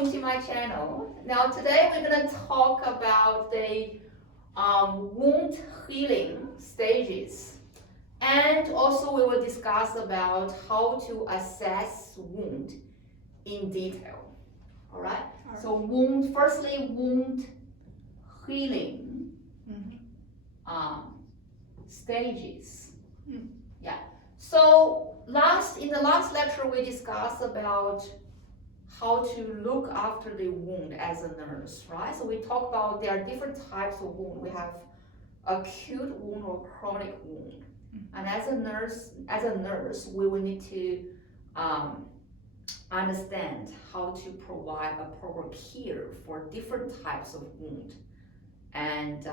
coming to my channel. Now today we're going to talk about the wound healing stages, and also we will discuss about how to assess wound in detail. All right? So firstly wound healing stages. Yeah. So in the last lecture we discussed about how to look after the wound as a nurse, right? So we talked about there are different types of wound. We have acute wound or chronic wound. And as a nurse, we will need to understand how to provide a proper care for different types of wound, and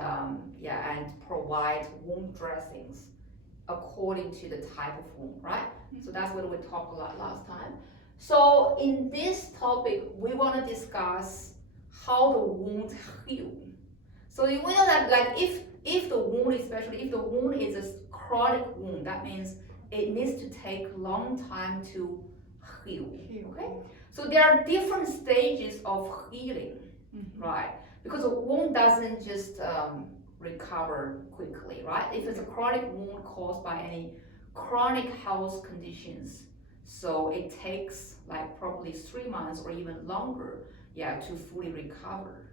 provide wound dressings according to the type of wound, right? So that's what we talked about last time. So in this topic, we want to discuss how the wound heal. So we know that, like, if the wound, especially if the wound is a chronic wound, that means it needs to take a long time to heal. Okay? So there are different stages of healing, right? Because a wound doesn't just recover quickly, right? If it's a chronic wound caused by any chronic health conditions, so it takes like probably 3 months or even longer, to fully recover.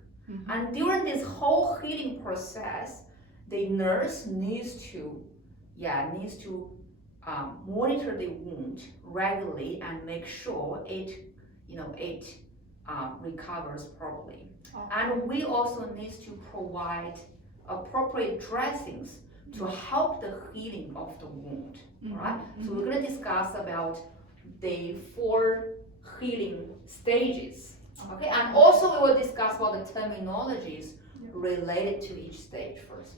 And during this whole healing process, the nurse needs to monitor the wound regularly and make sure it recovers properly. And we also need to provide appropriate dressings to help the healing of the wound. Right? So we're going to discuss about the 4 healing stages. Okay, and also we will discuss about the terminologies related to each stage first.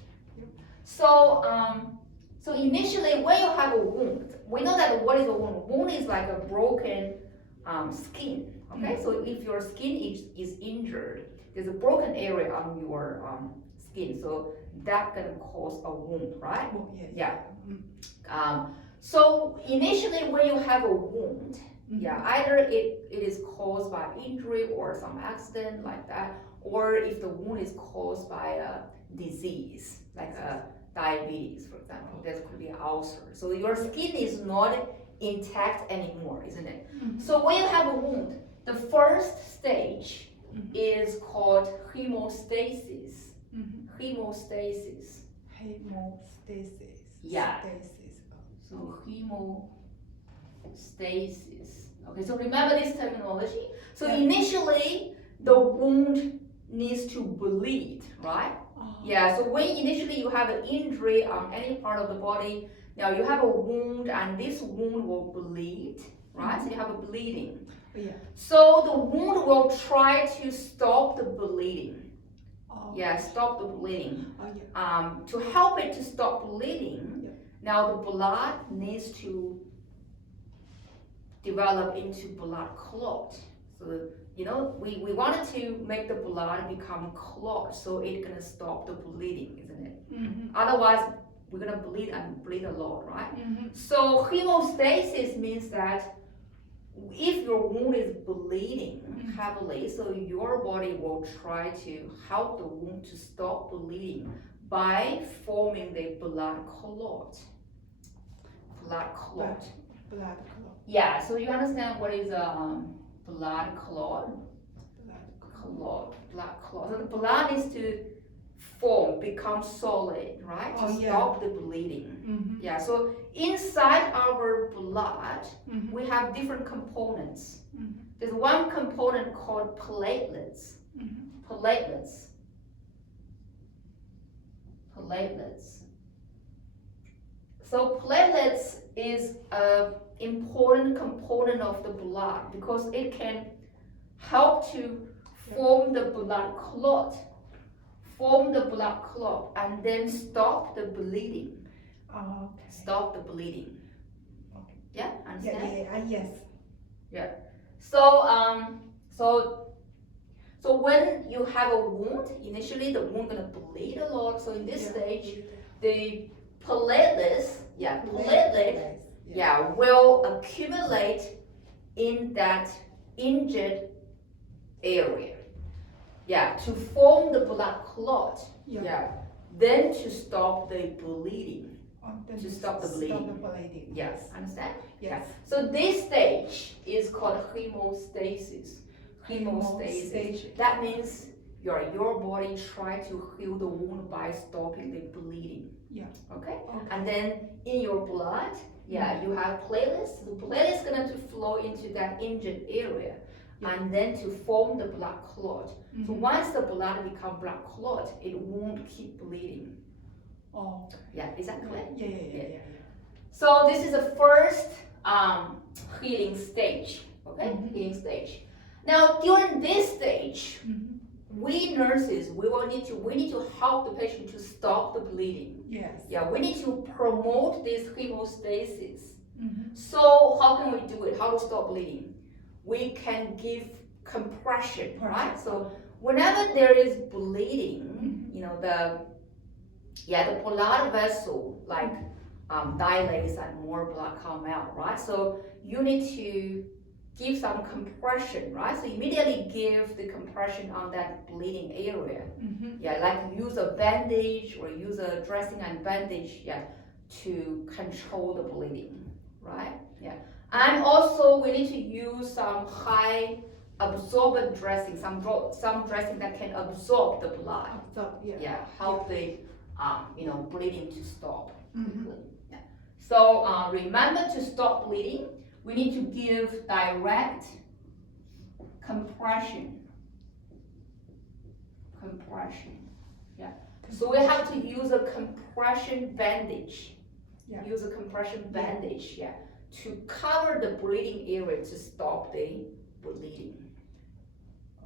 So initially, when you have a wound, we know that what is a wound? Wound is like a broken skin. Okay, so if your skin is injured, there's a broken area on your skin, so that can cause a wound, right? So initially, when you have a wound, either it is caused by injury or some accident like that, or if the wound is caused by a disease like a diabetes, for example, that could be an ulcer. So your skin is not intact anymore, isn't it? So when you have a wound, the first stage is called hemostasis. Hemostasis. Yeah. So hemostasis. Okay, so remember this terminology. So initially, the wound needs to bleed, right? So when initially you have an injury on any part of the body, now you have a wound and this wound will bleed, right? So you have a bleeding. So the wound will try to stop the bleeding. Stop the bleeding. To help it to stop bleeding, now the blood needs to develop into blood clot. So we wanted to make the blood become clot, so it's gonna stop the bleeding, isn't it? Otherwise, we're gonna bleed a lot, right? So hemostasis means that if your wound is bleeding heavily, so your body will try to help the wound to stop bleeding by forming the blood clot. Blood clot. Yeah, so you understand what is a blood clot? Blood clot. So the blood needs to become solid, right? To stop the bleeding. So inside our blood, we have different components. There's one component called platelets. Platelets. So platelets is an important component of the blood because it can help to form the blood clot. And then stop the bleeding. Stop the bleeding. Yeah, understand? Yes. Yeah. So when you have a wound, initially the wound gonna bleed a lot. So in this stage, the platelets, will accumulate in that injured area. Yeah, to form the blood clot. Yeah. Then to stop the bleeding. To stop the bleeding. Yes, understand? Yes. So this stage is called hemostasis. Hemostasis. That means your body try to heal the wound by stopping the bleeding. Yeah. Okay? And then in your blood, you have platelets. The platelets gonna to flow into that injured area, and then to form the blood clot. So once the blood become blood clot, it won't keep bleeding. Oh. Yeah, is that clear? Yeah. So this is the first healing stage. Okay, healing stage. Now during this stage, we nurses we need to help the patient to stop the bleeding. Yes. Yeah, we need to promote this hemostasis. So how can we do it? How to stop bleeding? We can give compression, right? So whenever there is bleeding, the blood vessel dilates and more blood come out, right? So you need to give some compression, right? So immediately give the compression on that bleeding area. Yeah, like use a bandage or use a dressing and bandage, to control the bleeding, right? Yeah. And also we need to use some high absorbent dressing, some dressing that can absorb the blood. Help the bleeding to stop. Yeah. So remember to stop bleeding, we need to give direct compression. Yeah. So we have to use a compression bandage. Use a compression bandage, to cover the bleeding area to stop the bleeding.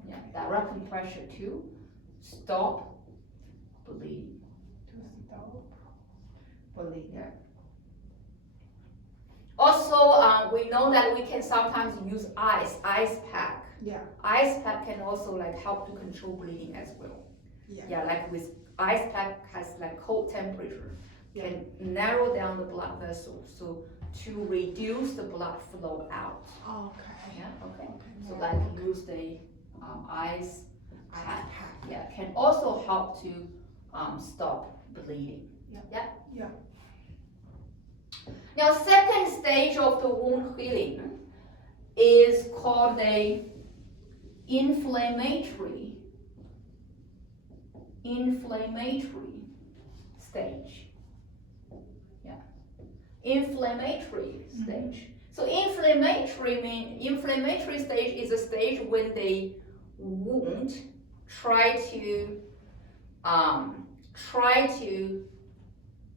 Yeah, direct compression to stop bleeding. Yeah. Also, we know that we can sometimes use ice pack. Ice pack can also help to control bleeding as well. Like with ice pack has cold temperature, can narrow down the blood vessel, so to reduce the blood flow out. So use the ice pack. Can also help to stop bleeding. Now, second stage of the wound healing is called the inflammatory stage. Inflammatory stage. So inflammatory stage is a stage when the wound try to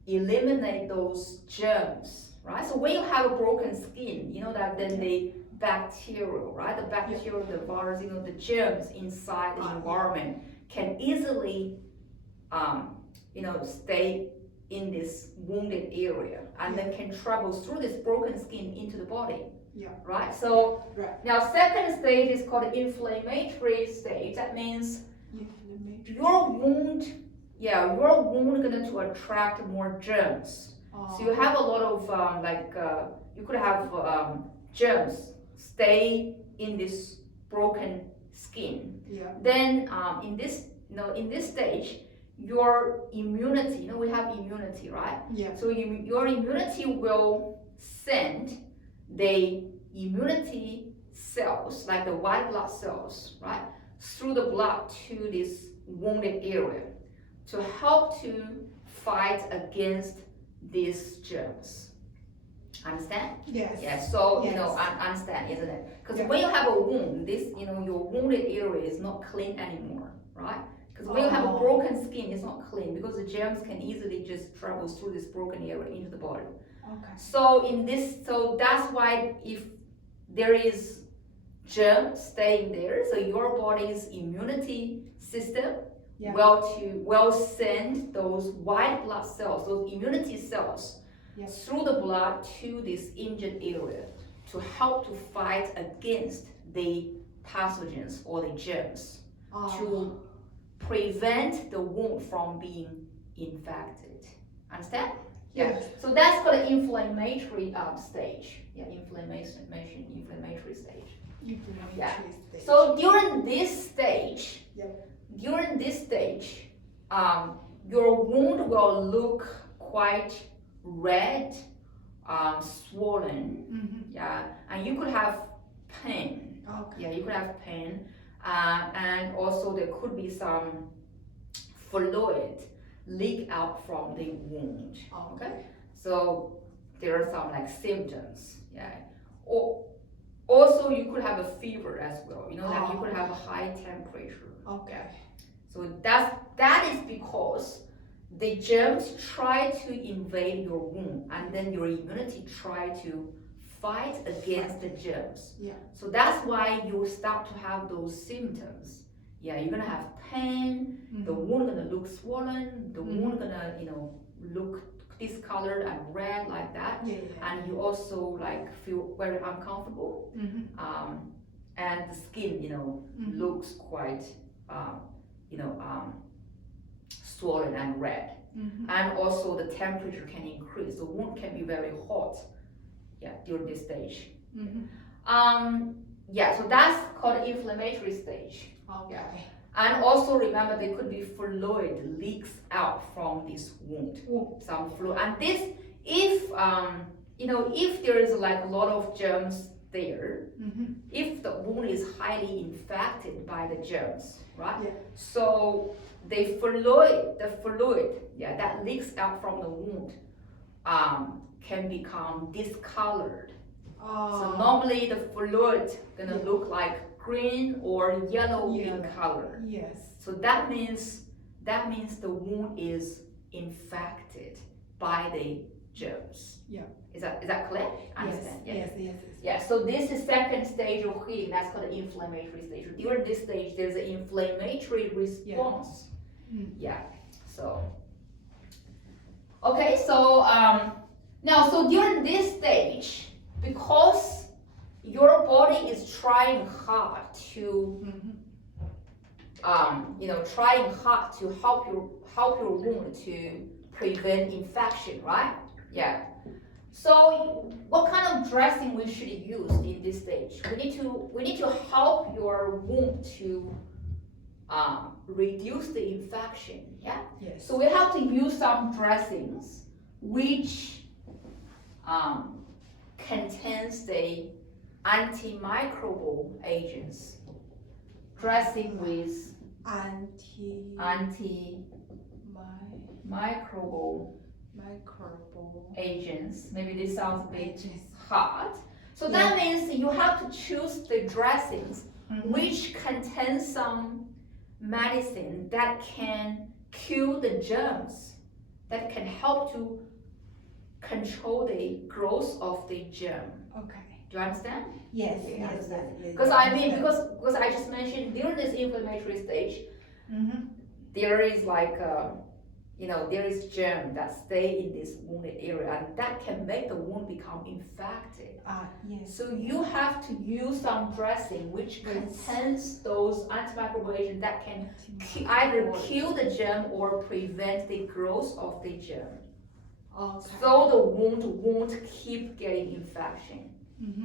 eliminate those germs, right? So when you have a broken skin, that then the bacterial, right? The bacterial, the virus, the germs inside the environment can easily, stay in this wounded area and then can travel through this broken skin into the body. Right? So now second stage is called inflammatory stage. That means your wound going to attract more germs. So you have a lot of you could have germs stay in this broken skin. Then in this stage, your immunity, we have immunity, right? So your immunity will send the immunity cells, like the white blood cells, right, through the blood to this wounded area to help to fight against these germs. Understand? Yes. Yes. So understand, isn't it? Because when you have a wound, your wounded area is not clean anymore, right? Because when you have a broken skin, it's not clean because the germs can easily just travel through this broken area into the body. So that's why if there is germ staying there, so your body's immunity system will send those white blood cells, those immunity cells, through the blood to this injured area to help to fight against the pathogens or the germs to prevent the wound from being infected. Understand? Yeah. Yes. So that's called the inflammatory stage. Yeah, inflammatory stage. Yeah. Stage. So during this stage, Yep. Your wound will look quite red, swollen. Mm-hmm. Yeah, and you could have pain. Okay. Yeah, you could have pain, and also there could be some fluid leak out from the wound. Okay. So there are some like symptoms. Yeah. Or also you could have a fever as well. You know, like you could have a high temperature. Okay. So that is because the germs try to invade your wound, and then your immunity try to fight against the germs. Yeah. So that's why you start to have those symptoms. Yeah, you're gonna have pain. Mm-hmm. The wound gonna look swollen. The wound gonna look discolored and red like that. Yeah. And you also like feel very uncomfortable. Mm-hmm. And the skin looks quite swollen and red. Mm-hmm. And also the temperature can increase. The wound can be very hot. Yeah, during this stage. Mm-hmm. So that's called inflammatory stage. Okay. Yeah. And also remember there could be fluid leaks out from this wound. Some fluid. And this, if there is like a lot of germs there, Mm-hmm. if the wound is highly infected by the germs, right? Yeah. So the fluid that leaks out from the wound can become discolored. So normally the fluid gonna look like green or yellow in color. Yes. So that means the wound is infected by the germs. Yeah. Is that clear? Understand? Yes. Yeah, so this is second stage of healing. That's called the inflammatory stage. During this stage, there's an inflammatory response. Yeah. So, okay. So now, so during this stage, because your body is trying hard to, help your wound to prevent infection, right? Yeah. So what kind of dressing we should use in this stage? We need to help your wound to reduce the infection. Yeah. Yes. So we have to use some dressings which contains the antimicrobial agents. Dressing with antimicrobial agents. Maybe this sounds a bit hard. So that means you have to choose the dressings which contain some medicine that can kill the germs, that can help to control the growth of the germ. Okay. Do you understand? Yes. Because because I just mentioned during this inflammatory stage, there is like there is germ that stay in this wounded area, and that can make the wound become infected. Yes. So you have to use some dressing which contains those antimicrobial agents that can either kill the germ or prevent the growth of the germ. Okay. So the wound won't keep getting infection.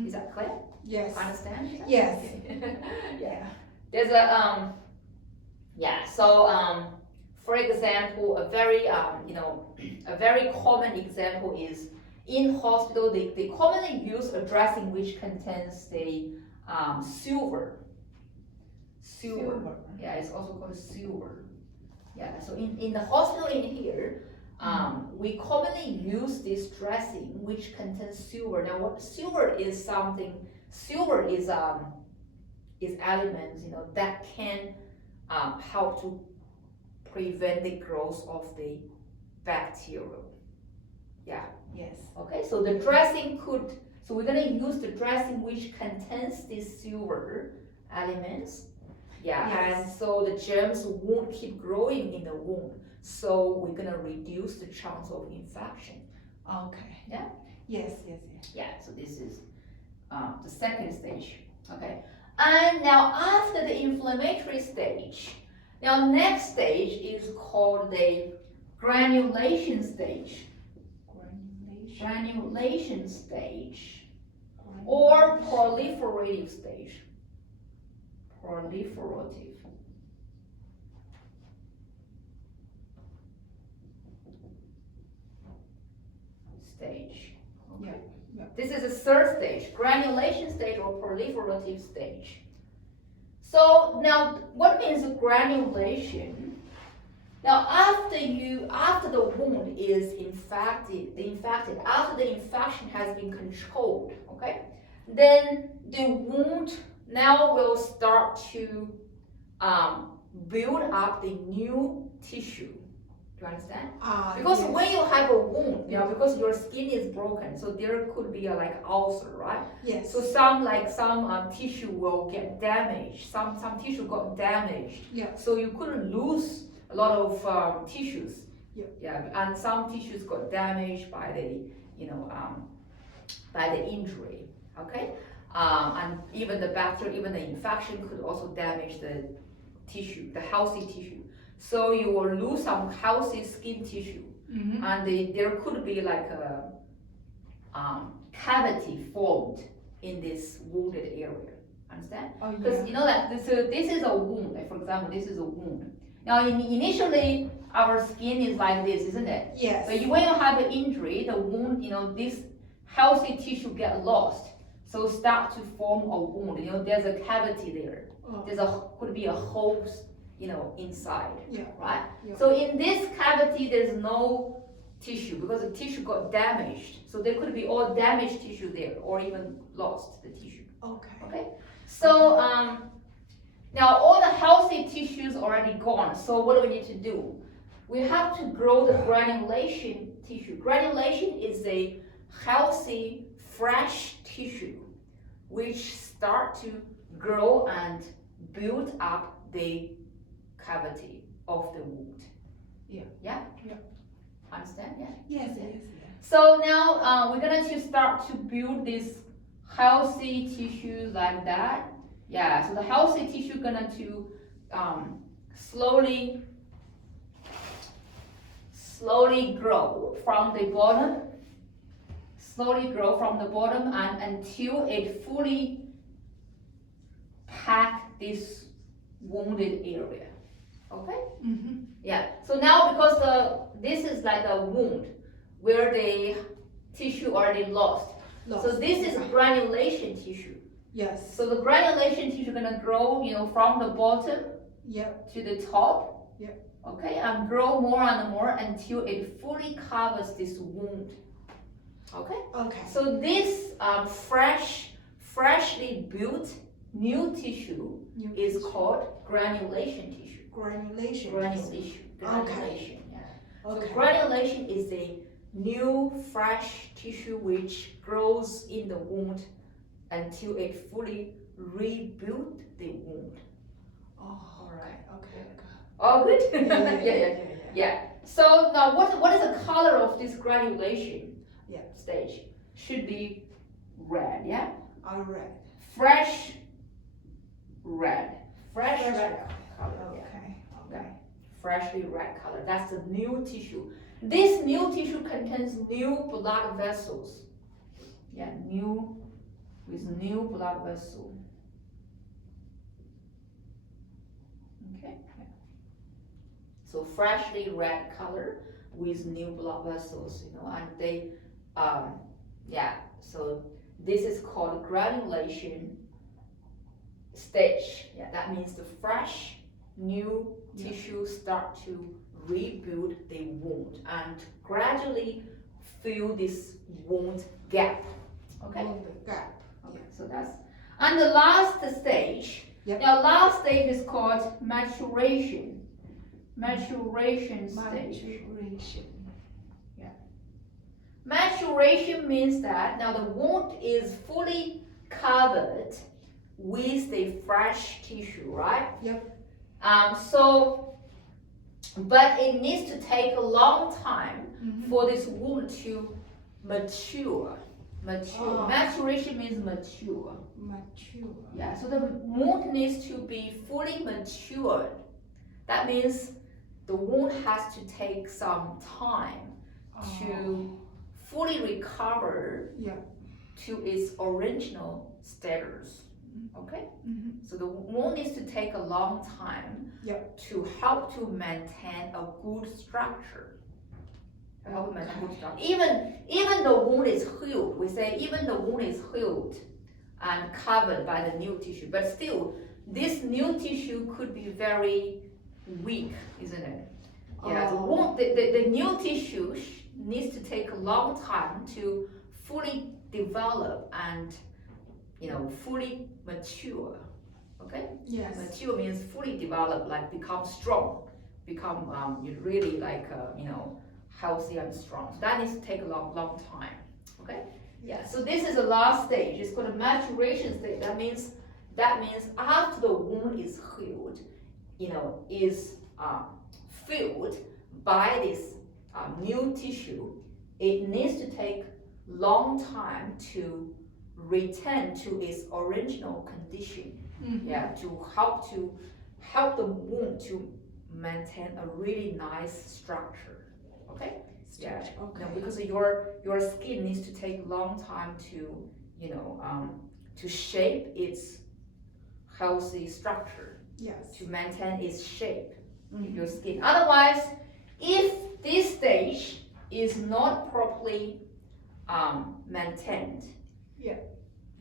Is that clear? Yes. Understand? Yes. Yeah. There's a So for example, a very common example is in hospital they commonly use a dressing which contains the silver. Yeah, it's also called silver. Yeah. So in the hospital in here, we commonly use this dressing which contains silver. Now, what silver is elements that can help to prevent the growth of the bacteria. Yeah. Yes. Okay. So the dressing so we're gonna use the dressing which contains these silver elements. Yeah. Yes. And so the germs won't keep growing in the wound. So we're gonna reduce the chance of infection. Okay. Yeah. Yes. Yeah. So this is the second stage. Okay. And now after the inflammatory stage, now next stage is called the granulation stage. granulation stage, or proliferative stage. Proliferative stage. Okay. Yeah. This is the third stage, granulation stage or proliferative stage. So now, what means granulation? Now, after the wound is infected, after the infection has been controlled, okay, then the wound now will start to build up the new tissue. Do you understand? Because yes. when you have a wound, because your skin is broken, so there could be a ulcer, right? Yes. So some tissue will get damaged. Some tissue got damaged. Yeah. So you couldn't lose a lot of tissues. Yeah. Yeah, and some tissues got damaged by the by the injury. Okay, and even the bacteria, even the infection could also damage the tissue, the healthy tissue. So you will lose some healthy skin tissue, and there could be like a cavity formed in this wounded area. Understand? Because this is a wound. Like for example, this is a wound. Now, initially, our skin is like this, isn't it? Yes. But when you have an injury, the wound, this healthy tissue get lost, so start to form a wound. There's a cavity there. Could be a hole, inside. Yeah. Right. Yeah. So in this cavity, there's no tissue because the tissue got damaged. So there could be all damaged tissue there, or even lost the tissue. Okay. Okay. So now all the healthy tissues already gone. So what do we need to do? We have to grow the granulation tissue. Granulation is a healthy, fresh tissue which start to grow and build up the cavity of the wound. Yeah. Yeah? Yeah. Understand? Yeah? Yes, Yeah. yes, yes. So now we're gonna to start to build this healthy tissue like that. Yeah, so the healthy tissue gonna to slowly grow from the bottom, and until it fully pack this wounded area. Okay? Yeah. So now because this is like a wound where the tissue already lost. So this is granulation tissue. Yes. So the granulation tissue gonna grow, from the bottom to the top. Yep. Okay, and grow more and more until it fully covers this wound. Okay. Okay. So this freshly built new tissue is called granulation tissue. Granulation. Granulation. Okay. Yeah. Okay. So granulation is a new fresh tissue which grows in the wound until it fully rebuilt the wound. Oh, all right. Okay. Oh, good. Yeah. Yeah. So now, what is the color of this granulation stage? Should be red. Yeah. All right. Fresh red. Fresh red color. Okay. Freshly red color. That's the new tissue. This new tissue contains new blood vessels. Yeah, new blood vessel. Okay. Yeah. So freshly red color with new blood vessels, and they, so this is called granulation stage. Yeah, that means the fresh new tissue start to rebuild the wound and gradually fill this wound gap. Okay. Gap. Okay. So that's, and the last stage. Yep. Now, last stage is called maturation. Maturation stage. Maturation means that now the wound is fully covered with the fresh tissue, right? Yep. But it needs to take a long time for this wound to mature. Oh. Maturation means mature. Yeah, so the wound needs to be fully matured. That means the wound has to take some time to fully recover Yeah. to its original status. Okay? Mm-hmm. So the wound needs to take a long time to help to maintain a good structure. To help maintain a good structure. Even the wound is healed, we say even the wound is healed and covered by the new tissue, but still this new tissue could be very weak, isn't it? Yeah, the new tissue needs to take a long time to fully develop and fully mature. Okay? Yes. Mature means fully develop, like become strong, become really like healthy and strong. So that needs to take a long time. Okay? Yeah. So this is the last stage. It's called a maturation stage. That means after the wound is healed, is filled by this new tissue, it needs to take long time to return to its original condition. Mm-hmm. Yeah, to help the wound to maintain a really nice structure. Okay? Yeah. Okay. Because your skin needs to take long time to to shape its healthy structure. Yes. To maintain its shape. Mm-hmm. Your skin. Otherwise, if this stage is not properly maintained,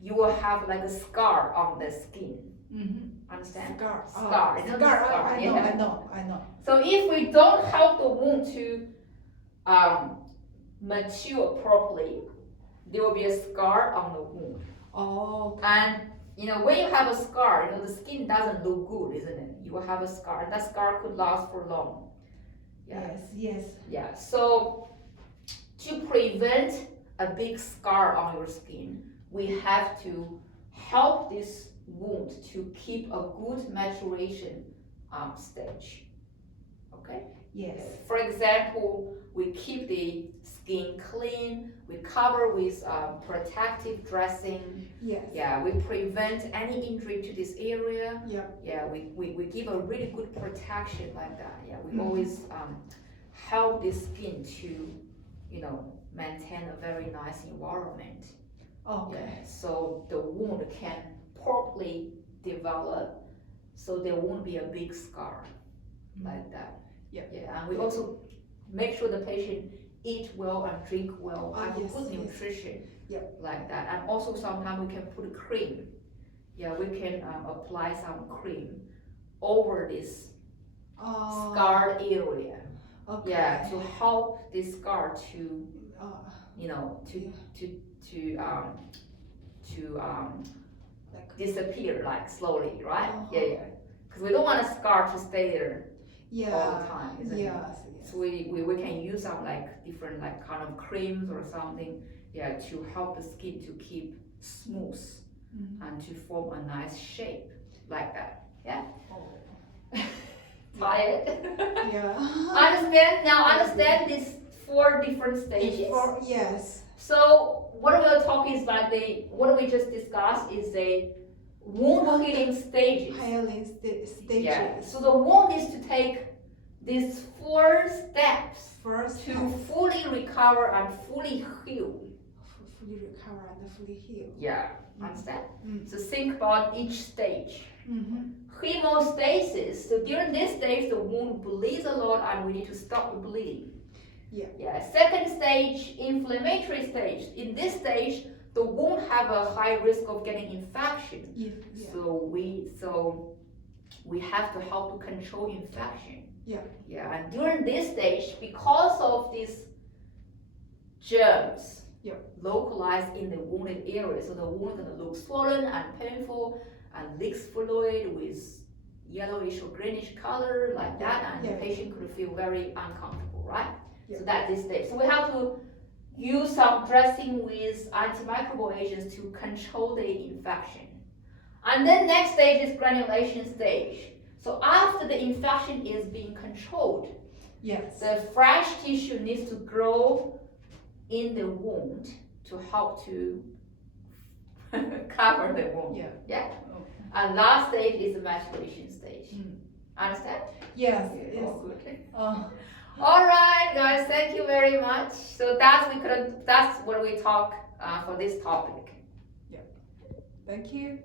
you will have like a scar on the skin. Mm-hmm. Understand? Scar. Scar. I know. So if we don't help the wound to mature properly, there will be a scar on the wound. Oh. And when you have a scar, the skin doesn't look good, isn't it? You will have a scar, and that scar could last for long. Yeah. Yes. Yeah. So to prevent a big scar on your skin, we have to help this wound to keep a good maturation stage. Okay? Yes. For example, we keep the skin clean, we cover with protective dressing. Yes. Yeah, we prevent any injury to this area. Yeah. Yeah, we give a really good protection like that. Yeah, we always help the skin to, maintain a very nice environment. Okay. Yeah, so the wound can properly develop, so there won't be a big scar like that. Yeah. Yeah, and we also make sure the patient eat well and drink well, have good nutrition, like that. And also sometimes we can put cream. Yeah, we can apply some cream over this scarred area. Okay. Yeah, to help this scar to disappear like slowly, right? Yeah. Because we don't want a scar to stay there all the time, isn't it? So we can use some like different like kind of creams or something, to help the skin to keep smooth and to form a nice shape like that. Yeah. Tired? Yeah. Understand these 4 different stages. Yes. So what we're talking is like what we just discussed is the wound healing stages. Stages. Yeah. So the wound needs to take these 4 steps to fully recover and fully heal. Fully recover and fully heal. Yeah. Understand? So think about each stage. Homeostasis. So during this stage, the wound bleeds a lot, and we need to stop the bleeding. Yeah. Second stage, inflammatory stage. In this stage, the wound have a high risk of getting infection. So we have to help to control infection. Yeah. And during this stage, because of these germs localized in the wounded area, so the wound gonna look swollen and painful and leaks fluid with yellowish or greenish color like that, and the patient could feel very uncomfortable, right? So that's this stage. So we have to use some dressing with antimicrobial agents to control the infection. And then next stage is granulation stage. So after the infection is being controlled, the fresh tissue needs to grow in the wound to help to cover the wound. Yeah. And last stage is the maturation stage. Understand? Yes. All good. All right, guys, thank you very much. So that's what we talk for this topic. Thank you.